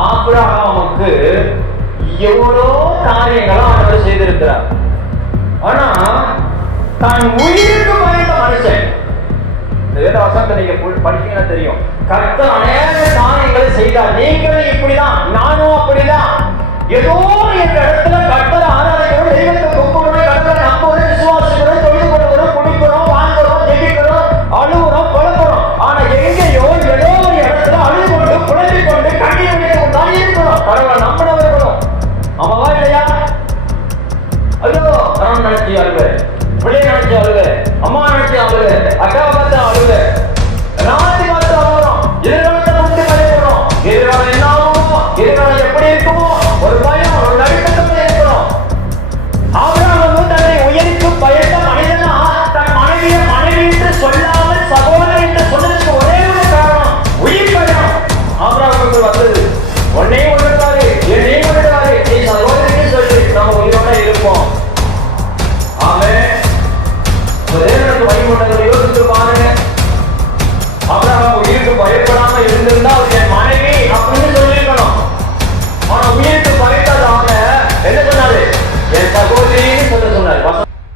ஆபிரகாமுக்கு எவ்வளோ காரியங்களும் ஆண்டவர் செய்திருக்கிறார். ஆனா தான் உயிருக்கு பயந்த மனுஷன். இந்த வேத வசனத்தை நீங்க படிச்சீங்கன்னா தெரியும். கர்த்த அநேக காரியங்களை செய்தார். நீங்களும் இப்படிதான் நானும் அப்படிதான். ஏதோ என்ற இடத்துல கர்த்தரை கணவன் நினைச்சு அழுக பிள்ளை நினைச்சு அழுக அம்மா நினைச்சு அழுக அக்கா பார்த்து அழுக ராசி பார்த்து அழுகிறோம் எதிர்காலத்தை முட்டு பயப்படுறோம். எதிர்காலம் என்ன எதிர்காலம் எப்படி இருக்குமோ ஒரு பயம் ஒரு நடுக்கத்தோட இருக்கிறோம் ஆபிரகாம் வந்து தன்னை உயர்த்து பயந்த மனிதனா தன் மனைவியை மனைவி என்று சொல்லாமல் சகோதரன் என்று சொன்னதுக்கு ஒரே ஒரு காரணம் உயிர் பயம். வந்தது உடனே கொண்டதை அப்புறம் உயிருக்கு பயப்படாம இருந்திருந்தா அவர் என் மனைவி அப்படின்னு சொல்லியிருக்கணும். ஆனா உயிருக்கு பயத்தாத என்ன சொன்னாரு?